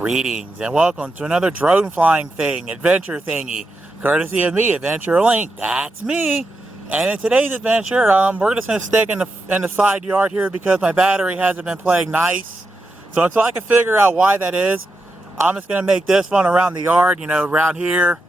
Greetings and welcome to another drone flying thing, adventure thingy, courtesy of me, Adventure Link. That's me. And in today's adventure, we're just gonna stick in the side yard here because my battery hasn't been playing nice. So until I can figure out why that is, I'm just gonna make this one around the yard, you know, around here,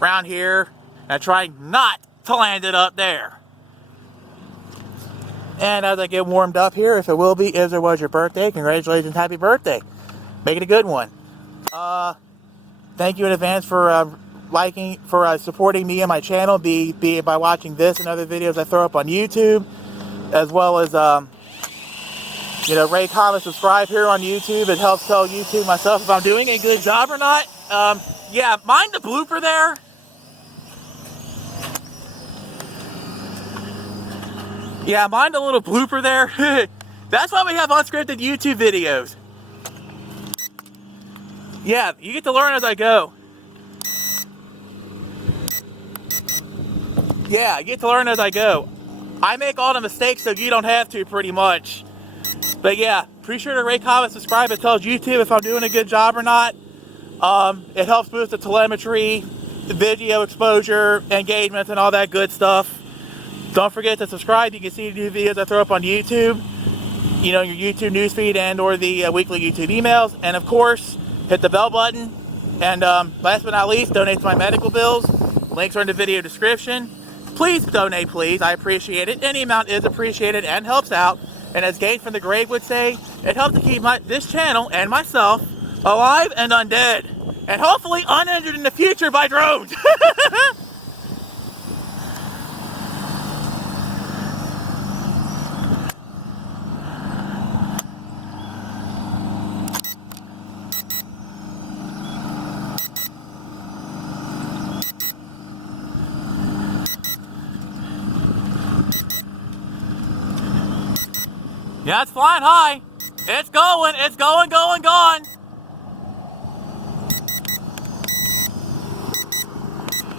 and try not to land it up there. And as I get warmed up here, if it was your birthday, congratulations, happy birthday. Make it a good one. Thank you in advance for supporting me and my channel, be it by watching this and other videos I throw up on YouTube, as well as rate, comment, subscribe here on YouTube. It helps tell YouTube myself if I'm doing a good job or not. Yeah, mind the blooper there. Yeah, mind a little blooper there. That's why we have unscripted YouTube videos. Yeah, you get to learn as I go. Yeah, you get to learn as I go. I make all the mistakes so you don't have to, pretty much. But yeah, be sure to rate, comment, subscribe. It tells YouTube if I'm doing a good job or not. It helps boost the telemetry, the video exposure, engagements, and all that good stuff. Don't forget to subscribe. You can see new videos I throw up on YouTube. You know, your YouTube newsfeed and or the weekly YouTube emails. And of course, hit the bell button. And last but not least, donate to my medical bills. Links are in the video description. Please donate, please. I appreciate it. Any amount is appreciated and helps out. And as Gabe from the Grave would say, it helps to keep this channel and myself alive and undead. And hopefully uninjured in the future by drones. Yeah, it's flying high. It's going, going.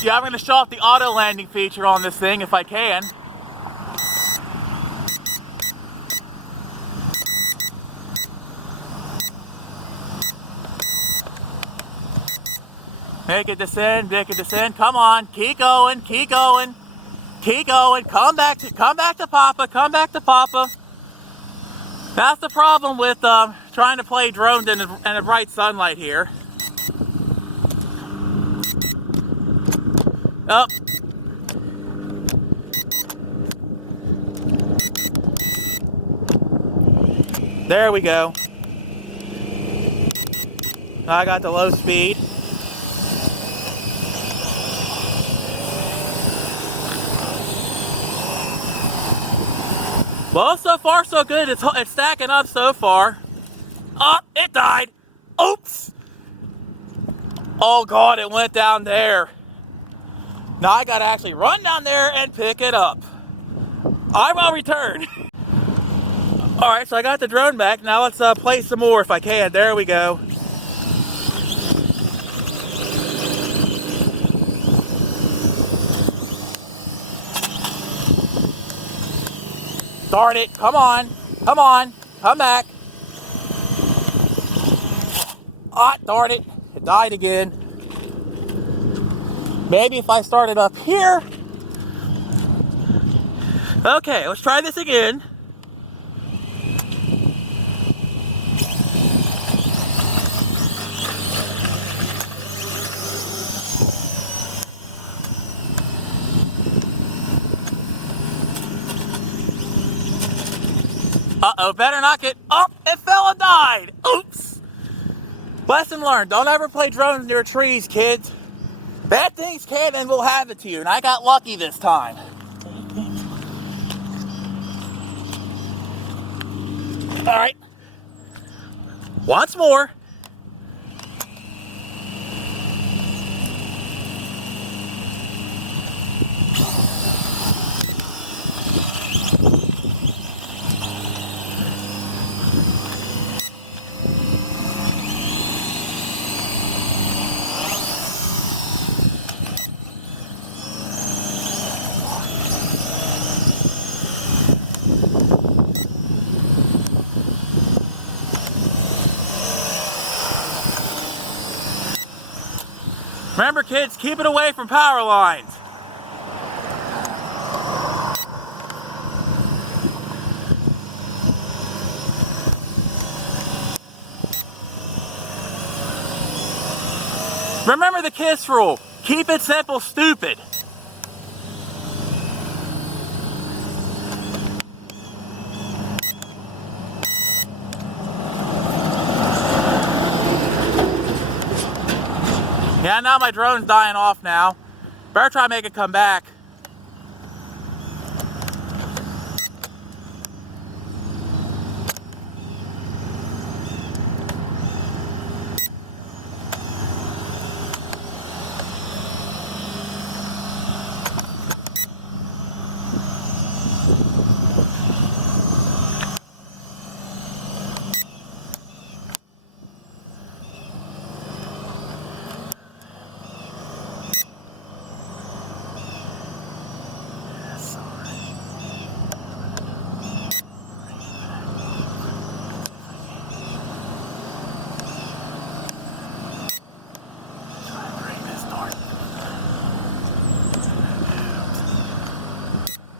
Yeah, I'm gonna show off the auto landing feature on this thing if I can. Make it descend, come on, keep going. Come back to Papa. That's the problem with trying to play drones in the bright sunlight here. Oh. There we go. I got the low speed. Well, so far so good. It's stacking up so far. Oh, it died. Oops. Oh God, it went down there. Now I gotta actually run down there and pick it up. I will return. All right, so I got the drone back. Now let's play some more if I can. There we go. Darn it, come on, come back. Ah, darn it, it died again. Maybe if I started up here. Okay, let's try this again. Uh-oh, better not get... Oh, it fell and died. Oops. Lesson learned. Don't ever play drones near trees, kids. Bad things can and will happen to you, and I got lucky this time. All right. Once more. Remember kids, keep it away from power lines. Remember the KISS rule. Keep it simple, stupid. Yeah, now my drone's dying off now. Better try to make it come back.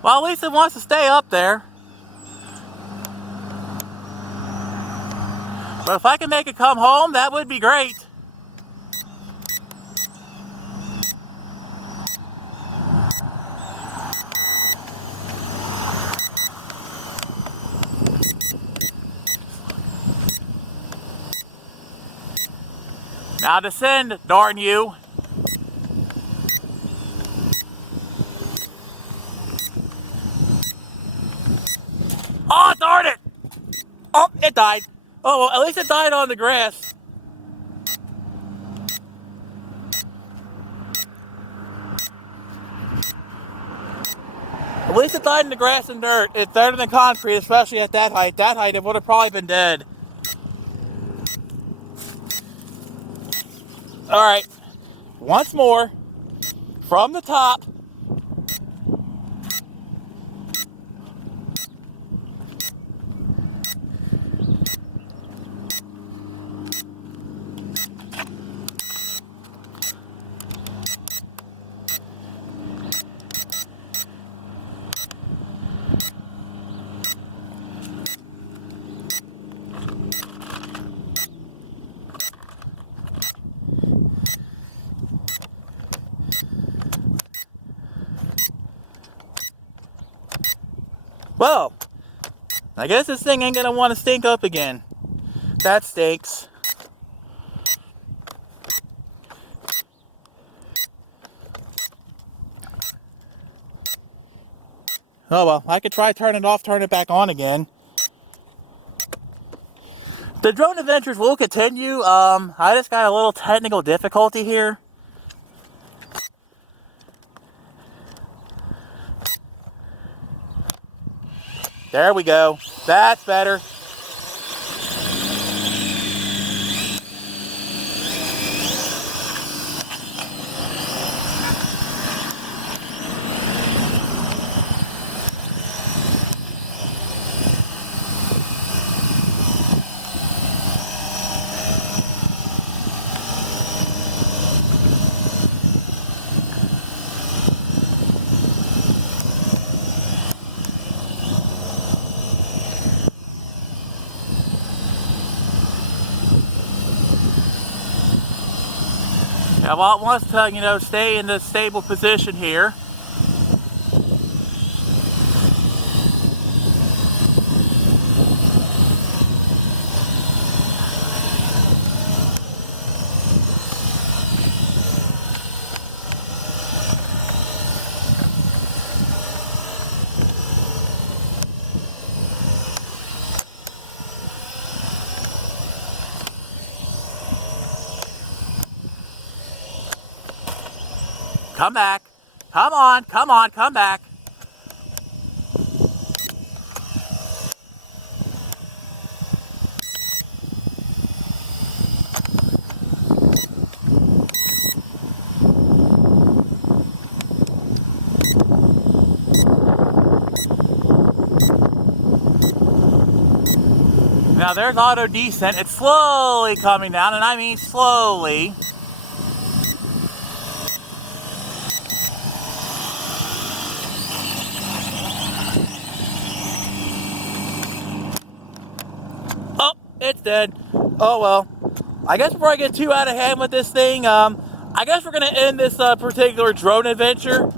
Well, at least it wants to stay up there. But if I can make it come home, that would be great. Now descend, darn you. Oh, darn it! Oh, it died. Oh, well, at least it died on the grass. At least it died in the grass and dirt. It's better than concrete, especially at that height. That height, it would have probably been dead. Alright, once more, from the top. Well, I guess this thing ain't gonna want to stink up again. That stinks. Oh well, I could try turn it off, turn it back on again. The drone adventures will continue. I just got a little technical difficulty here. There we go. That's better. Yeah, well, it wants to, stay in the stable position here. Come back. Come on, come on, come back. Now there's auto descent. It's slowly coming down, and I mean slowly. Oh, it's dead. Oh well. I guess before I get too out of hand with this thing, I guess we're gonna end this particular drone adventure.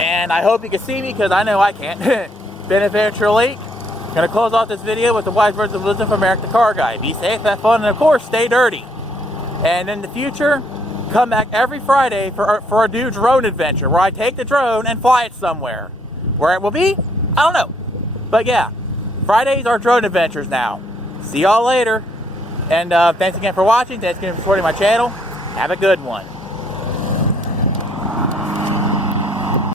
And I hope you can see me, because I know I can't. Been Adventure Lake. Gonna close off this video with the wise words of wisdom from Eric the Car Guy. Be safe, have fun, and of course, stay dirty. And in the future, come back every Friday for a new drone adventure, where I take the drone and fly it somewhere. Where it will be, I don't know. But yeah, Fridays are drone adventures now. See y'all later. And thanks again for watching. Thanks again for supporting my channel. Have a good one.